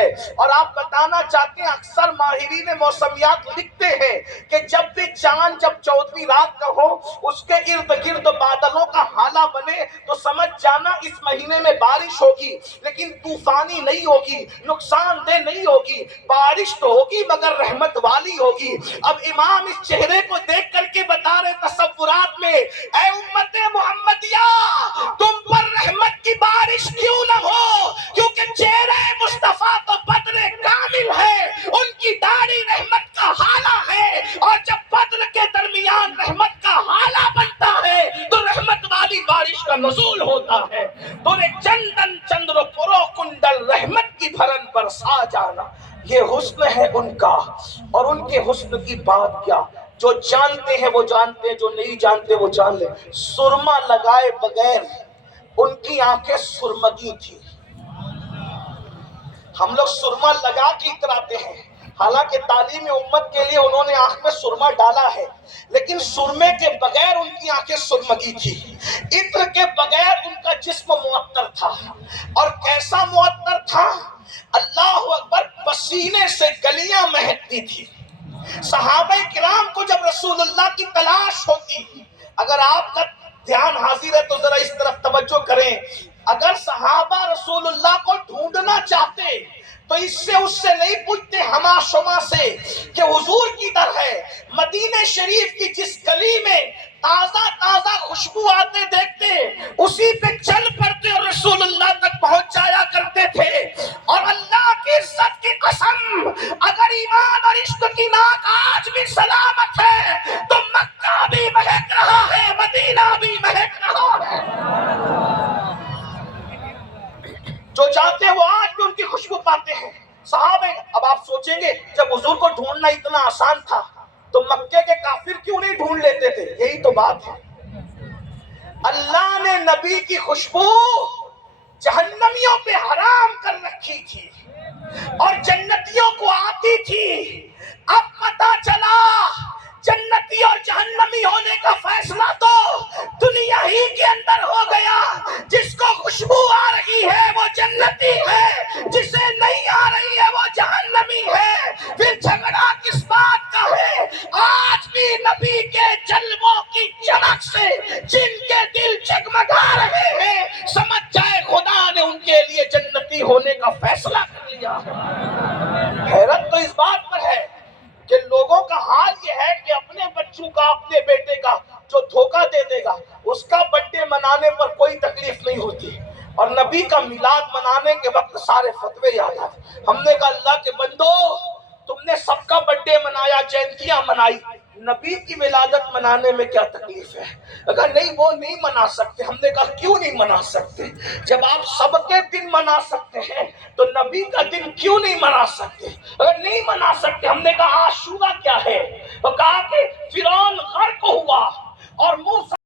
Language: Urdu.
اور آپ بتانا چاہتے ہیں اکثر ماہرین موسمیات لکھتے ہیں کہ جب بھی چاند جب 14ویں رات کا ہو اس کے ارد گرد بادلوں کا حالہ بنے تو سمجھ جانا اس مہینے میں بارش ہوگی، لیکن طوفانی نہیں ہوگی، نقصان دہ نہیں ہوگی، بارش تو ہوگی مگر رحمت والی ہوگی۔ اب امام اس چہرے کو دیکھ کر کے بتا رہے تصورات میں، اے امت محمدیہ تم پر رحمت کی بارش کیوں نہ ہو، کیونکہ چہرہ مصطفیٰ تو بدر کامل ہے، ان کی داڑھی رحمت کا حالہ ہے، اور جب بدر کے درمیان رحمت کا حالہ بنتا ہے تو رحمت والی بارش کا نزول ہوتا ہے۔ تو نے چندن چندر پرو کنڈل رحمت کی بھرن پر سا جانا، یہ حسن ہے ان کا، اور ان کے حسن کی بات کیا، جو جانتے ہیں وہ جانتے ہیں، جو نہیں جانتے وہ جان لیں۔ سرما لگائے بغیر ان کی آنکھیں سرمگی تھی۔ ہم لوگ سرما لگا کے اتراتے ہیں، حالانکہ تعلیم امت کے لیے انہوں نے آنکھ میں سرما ڈالا ہے، لیکن سرمے کے بغیر ان کی آنکھیں سرمگی تھی۔ عطر کے بغیر ان کا جسم معطر تھا، اور کیسا معطر تھا، اللہ اکبر، پسینے سے گلیاں مہکتی تھی۔ صحابہ کرام کو جب رسول اللہ کی تلاش ہوتی، اگر آپ کا دھیان حاضر ہے تو ذرا اس طرف توجہ کریں، اگر صحابہ رسول اللہ کو ڈھونڈنا چاہتے تو اس سے نہیں پوچھتے ہما شما سے کہ حضور کدھر ہے۔ مدینہ شریف کی جس گلی میں تازہ تازہ خوشبو آتے دیکھتے اسی پہ چل پڑتے اور رسول اللہ تک پہنچ جایا کرتے تھے۔ اور اللہ کی عزت کی قسم، اگر ایمان اور عشق کی ناک آج بھی سلامت ہے تو مکہ بھی مہک رہا ہے، مدینہ بھی مہک رہا ہے۔ جو چاہتے ہیں وہ آج بھی ان کی خوشبو پاتے ہیں۔ صحابہ، اب آپ سوچیں گے جب حضور کو ڈھونڈنا اتنا آسان تھا تو مکے کے کافر کیوں نہیں ڈھونڈ لیتے تھے؟ یہی تو بات ہے، اللہ نے نبی کی خوشبو جہنمیوں پہ حرام کر رکھی تھی اور جنتیوں کو آتی تھی۔ اب پتہ چلا جنتی اور جہنمی ہونے کا فیصلہ تو دنیا ہی کے اندر ہو گیا۔ جس کو خوشبو آ رہی ہے وہ جنتی ہے، جسے نہیں آ رہی ہے وہ جہنمی ہے۔ پھر جھگڑا کس بات کا ہے؟ آج بھی نبی کے جلووں کی چمک سے جن کے دل جگمگا رہے ہیں، سمجھ جائے خدا نے ان کے لیے جنتی ہونے کا فیصلہ کر لیا ہے۔ حیرت تو اس بات پر ہے کہ لوگوں کا حال یہ ہے کہ اپنے بچوں کا، اپنے بیٹے کا جو دھوکہ دے دے گا اس کا برتھ ڈے منانے پر کوئی تکلیف نہیں ہوتی، اور نبی کا میلاد منانے کے وقت سارے فتوے یاد آتے۔ ہم نے کہا اللہ کے بندو، تم نے سب کا برتھ ڈے منایا، جینتیاں منائی، نبی کی ولادت منانے میں کیا تکلیف ہے؟ اگر نہیں وہ نہیں منا سکتے، ہم نے کہا کیوں نہیں منا سکتے؟ جب آپ سب کے دن منا سکتے ہیں تو نبی کا دن کیوں نہیں منا سکتے؟ اگر نہیں منا سکتے، ہم نے کہا